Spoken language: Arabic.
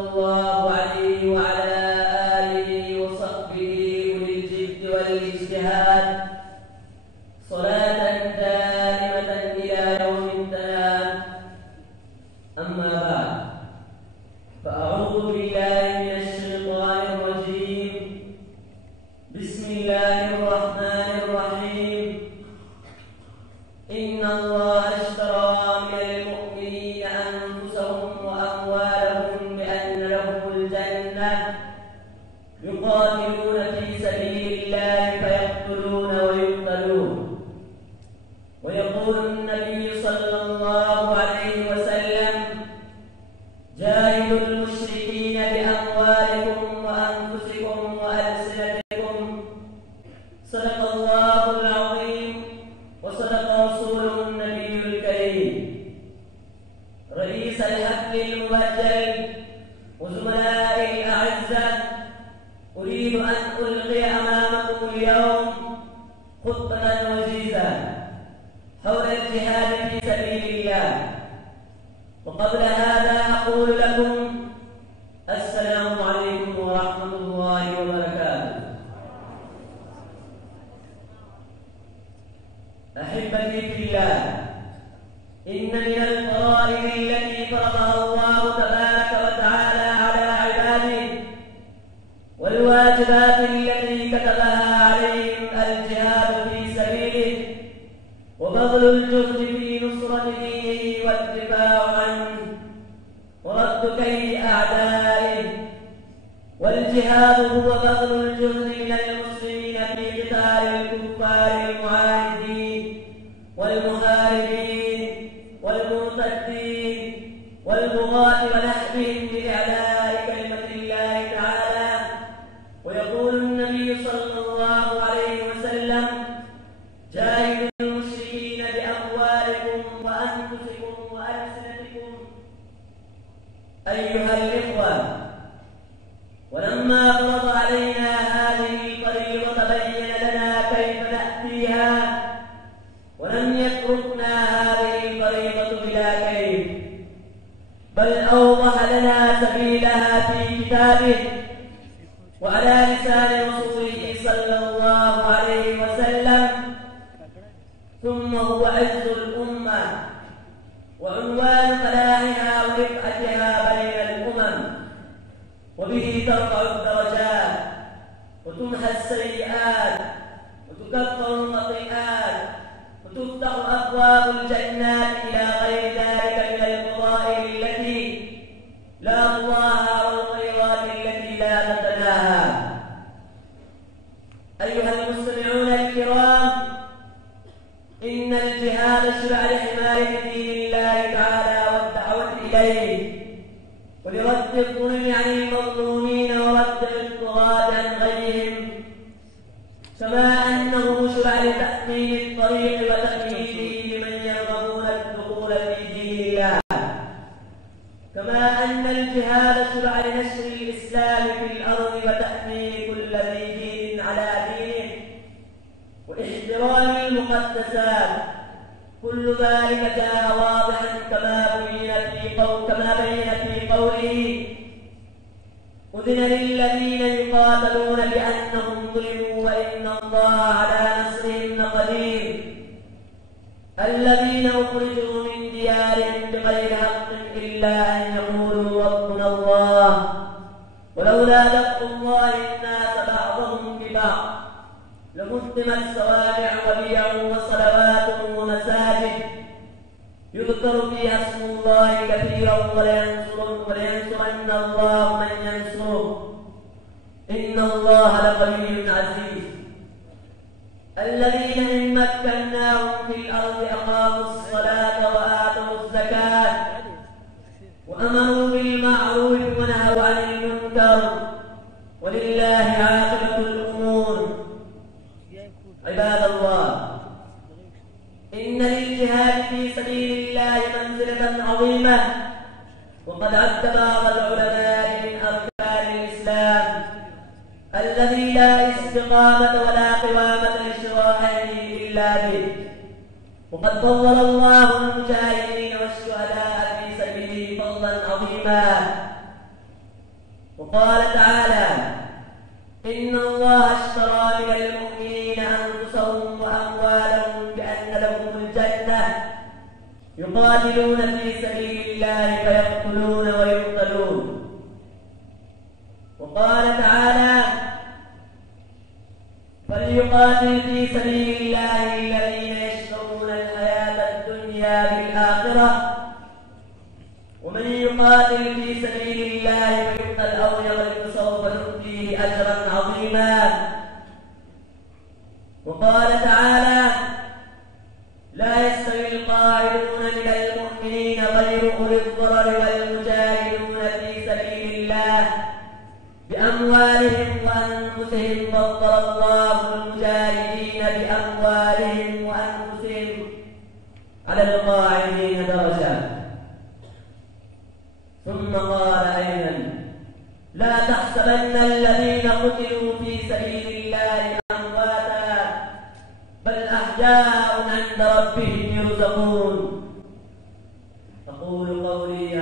الله عليه وعلى آله وصحبه أولي الجد والاجتهاد صلاة دائمة إلى يوم التنام. أما بعد، فأعوذ بالله من الشيطان الرجيم. بسم الله الرحمن الرحيم. إن الله اشترى من المؤمنين أنفسهم وأموالهم بأن لهم الجنة يقاتلون في سبيل الله فيقتلون ويقتلون. ويقول النبي صلى الله عليه وسلم: جاهدوا المشركين بأموالكم وأنفسكم وألسنتكم. صدق الله العظيم وصدق رسوله النبي الكريم. رئيس الحفل المبجل وزملائي الأعزة، أريد أن ألقي أمامكم اليوم خطبة وجيزة حول الجهاد في سبيل الله. وقبل هذا أقول لكم السلام عليكم ورحمة الله وبركاته. أحبتي في الله، إن من الفرائض التي فرضها الله تبارك وتعالى على عباده والواجبات التي كتبها عليهم الجهاد في سبيله وبذل الجهد في نصرة دينه والدفاع عنه ورد كيد أعدائه. والجهاد هو بذل الجهد من المسلمين في قتال الكفار المعاندين والمحاربين والمرتدين والبغاة ونحبهم لإعلاء كلمة الله تعالى. ويقول النبي صلى الله عليه وسلم: جاهدوا المشركين بأموالكم وأنفسكم وألسنتكم. أيها الإخوة، ولما فرض علينا هذه الفريضة بين لنا كيف نأتيها، ولم يتركنا هذه الفريضة بلا كيف، بل أوضح لنا سبيلها في كتابه وعلى لسان رسوله صلى الله عليه وسلم. ثم هو عز الأمة وعنوان فلاحها ورفعتها بين الأمم، وبه ترفع الدرجات وتمحى السيئات وتكفر الخطيئات وتفتح أبواب الجنات إلى غير ذلك من الفضائل التي لا تضاهى والخيرات التي لا تتناهى. أيها المستمعون الكرام، إن الجهاد شرع لحماية دين الله تعالى والدعوة إليه ولرد الظلم عن المظلومين ورد الطغاة عن غيرهم، كما أنه شرع لتأمين الطريق وتمهيده لمن يرغبون الدخول في دين الله، كما أن الجهاد شرع لنشر الإسلام في الأرض وتأمين كل ذي دين على دينه واحترام المقدسات. كل ذلك جاء واضحا كما بين في قوله: أذن للذين يقاتلون بأنهم ظلموا وإن الله على نصرهم لقدير. الذين أخرجوا من ديارهم بغير حق إلا أن يقولوا ربنا الله ولولا دفع الله الناس بعضهم ببعض لهدمت صوامع وبيع وصلوات ومساجد يذكر فيها اسم الله كثيرا ولينصرن الله من ينصره إن الله لقوي عزيز. الذين إن مكناهم في الأرض أقاموا الصلاة وآتوا الزكاة وأمروا بالمعروف ونهوا عن المنكر ولله عاقبة الأمور. عباد الله، إن للجهاد في سبيل الله منزلة عظيمة، وقد عد بعض العلماء من أركان الإسلام الذي لا استقامة ولا قوامة لشرائعه إلا به. وقد فضل الله المجاهدين والشهداء في سبيله فضلا عظيما، وقال تعالى: إن الله اشترى من المؤمنين أنفسهم وأموالهم بأن لهم الجنة يقاتلون في سبيل الله فيقتلون ويقتلون. وقال تعالى: فليقاتل في سبيل الله الذين يشترون الحياة الدنيا بالآخرة ومن يقاتل في سبيل الله ويقتل أو يغلب فسوف نؤتيه أجرا عظيما. وقال تعالى: لا يستوي القاعدون من المؤمنين غير أولي الضرر والمجاهدون في سبيل الله بأموالهم وأنفسهم فضل الله المجاهدين بأموالهم وأنفسهم على القاعدين درجة. ثم قال أيضا: لا تحسبن الذين قتلوا في سبيل الله أمواتا بل أحياء عند ربهم يرزقون. أقول قولي